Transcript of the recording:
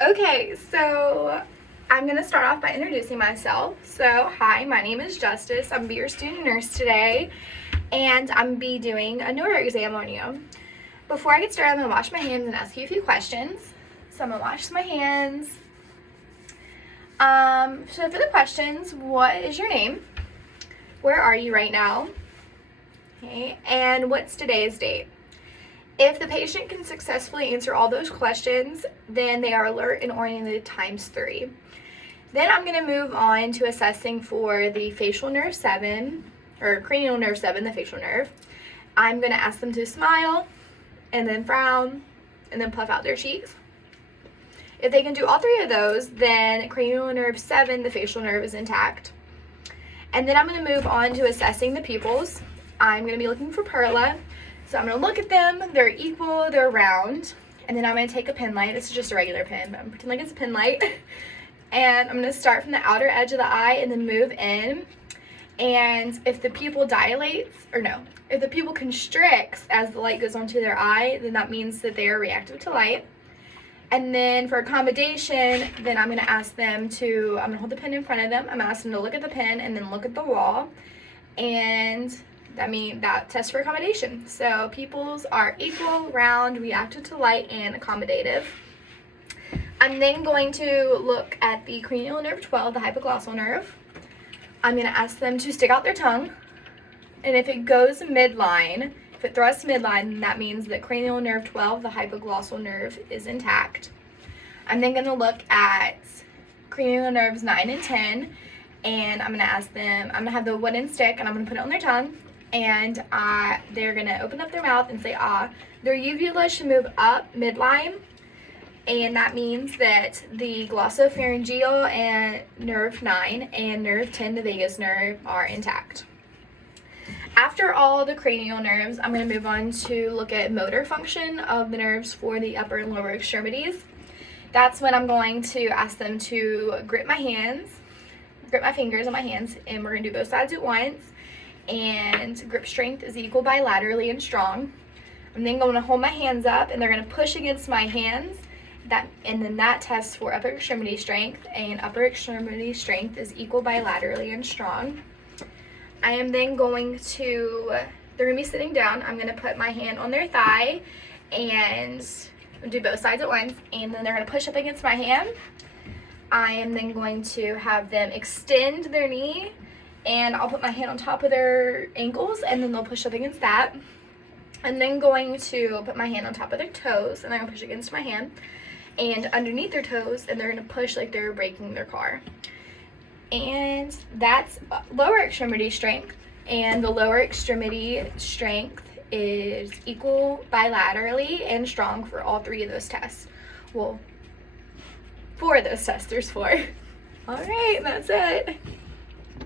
Okay, so I'm going to start off by introducing myself. So, hi, my name is Justice. I'm going to be your student nurse today, and I'm going to be doing a neuro exam on you. Before I get started, I'm going to wash my hands and ask you a few questions. So, I'm going to wash my hands. So for the questions, what is your name? Where are you right now? Okay, and what's today's date? If the patient can successfully answer all those questions, then they are alert and oriented ×3. Then I'm going to move on to assessing for the facial nerve 7, or cranial nerve 7, the facial nerve. I'm going to ask them to smile, and then frown, and then puff out their cheeks. If they can do all three of those, then cranial nerve 7, the facial nerve, is intact. And then I'm going to move on to assessing the pupils. I'm going to be looking for perla. So I'm going to look at them, they're equal, they're round, and then I'm going to take a pen light. This is just a regular pen, but I'm going to pretend like it's a pen light. And I'm going to start from the outer edge of the eye and then move in. And if the pupil dilates, if the pupil constricts as the light goes onto their eye, then that means that they are reactive to light. And then for accommodation, then I'm going to ask them to, I'm going to hold the pen in front of them. I'm going to ask them to look at the pen and then look at the wall. And that tests for accommodation. So pupils are equal, round, reactive to light, and accommodative. I'm then going to look at the cranial nerve 12, the hypoglossal nerve. I'm going to ask them to stick out their tongue. And if it goes midline, if it thrusts midline, that means that cranial nerve 12, the hypoglossal nerve, is intact. I'm then going to look at cranial nerves 9 and 10, and I'm going to ask them, I'm going to have the wooden stick, and I'm going to put it on their tongue, and they're going to open up their mouth and say, ah. Their uvula should move up midline, and that means that the glossopharyngeal and nerve 9 and nerve 10, the vagus nerve, are intact. After all the cranial nerves, I'm going to move on to look at motor function of the nerves for the upper and lower extremities. That's when I'm going to ask them to grip my fingers on my hands, and we're going to do both sides at once. And grip strength is equal bilaterally and strong. I'm then going to hold my hands up, and they're going to push against my hands. And then that tests for upper extremity strength, and upper extremity strength is equal bilaterally and strong. I am then going to, they're going to be sitting down. I'm going to put my hand on their thigh and do both sides at once, and then they're going to push up against my hand. I am then going to have them extend their knee, and I'll put my hand on top of their ankles, and then they'll push up against that. I'm then going to put my hand on top of their toes, and they're going to push against my hand, and underneath their toes, and they're going to push like they're braking their car. And that's lower extremity strength, and the lower extremity strength is equal bilaterally and strong for all three of those tests. Well, 4 of those tests, there's 4. All right, that's it.